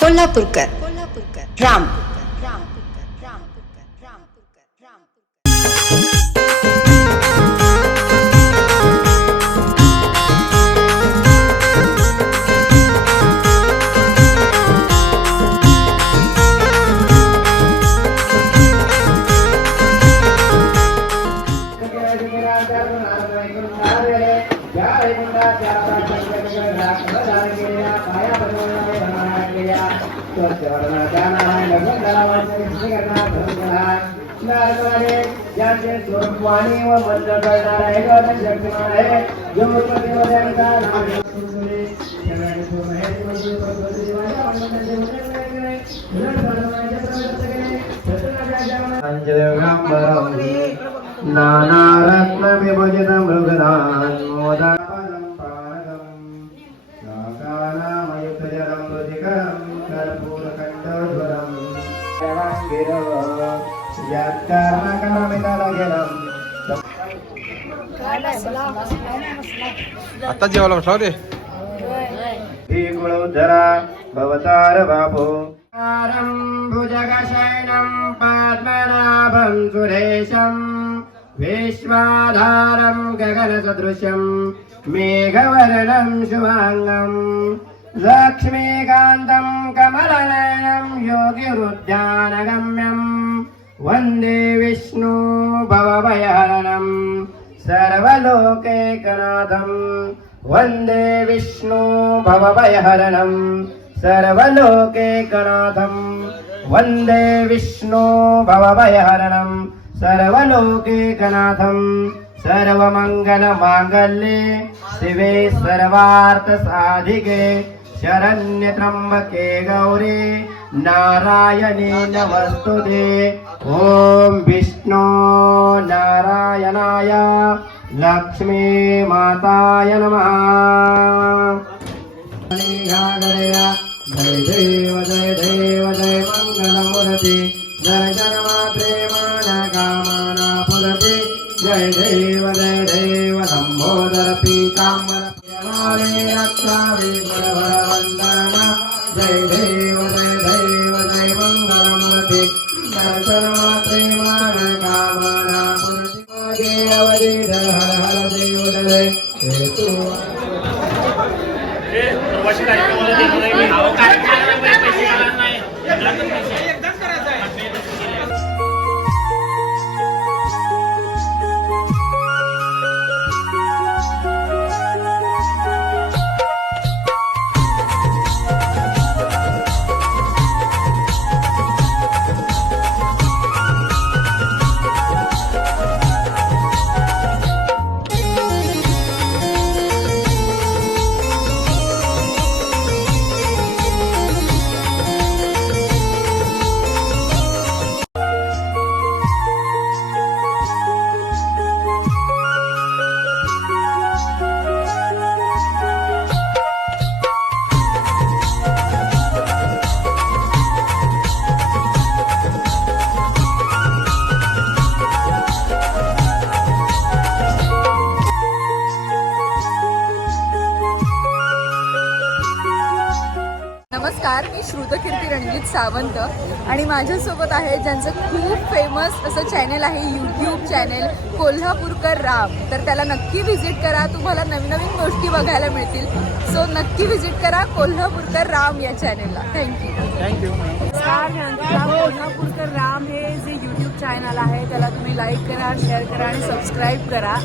कोल्हापूरकर राम ज्याचे स्वरूपवाणी व मंत्र करणार आहे व शक्तिमान आहे जो उत्पत्ती नाम घेऊन सुरे. सगळ्यांनी पूर्ण आहे, ते भगवती देवाच्या अनुमतीने उदय केले. उलट धर्माचे प्रवर्तक केले. सत्यनारायणाच्या पंचदेवगांबरं. नानारत्नविभूषितं मृगधान् मोदापदं पारगम्. यत्कर्मकरमितरगिरम्. आता जेवायला बसला रे श्रीकुलोद्धरा भवतार बाभो भुजगशयनं पद्मनाभं सुरेशं विश्वाधारम् गगनसदृशम् मेघवर्णम् शुभाङ्गम् लक्ष्मीकान्तम् कमलनयनम् योगिरुद्यानगम्यम् वन्दे विष्णु भवभयहरणम् सर्वलोकेकनाथम् वन्दे विष्णु भवभयहरणम् सर्वलोकेकनाथम् वन्दे विष्णु भवभयहरणम् सर्वलोकैकनाथं सर्वमङ्गलमाङ्गल्ये शिवे सर्वार्थसाधिके शरण्यत्र्यम्बके गौरी नारायणे नमस्तुते ॐ विष्णु नारायणाय लक्ष्मी माताय नमः जय देव जय देव जय मङ्गलमूर्ति जय जन्मात्रे लम्बोदर पीताम्बर प्रियमाणे रक्षावे गुणवरवन्दना जय देव जय देव जय मंगलमते जय मान कामना पुरति हर हर देव जय हेतु नमस्कार मी श्रुतकीर्ती रणजित सावंत. आणि माझ्यासोबत आहे ज्यांचं खूप फेमस असं चॅनल आहे यूट्यूब चॅनल कोल्हापूरकर राम. तर त्याला नक्की व्हिजिट करा. तुम्हाला नवीन नवीन गोष्टी बघायला मिळतील. सो नक्की व्हिजिट करा कोल्हापूरकर राम या चॅनेलला थँक्यू थँक्यू कोल्हापूरकर राम हे जे यूट्यूब चॅनल आहे त्याला तुम्ही लाईक करा शेअर करा आणि सबस्क्राईब करा.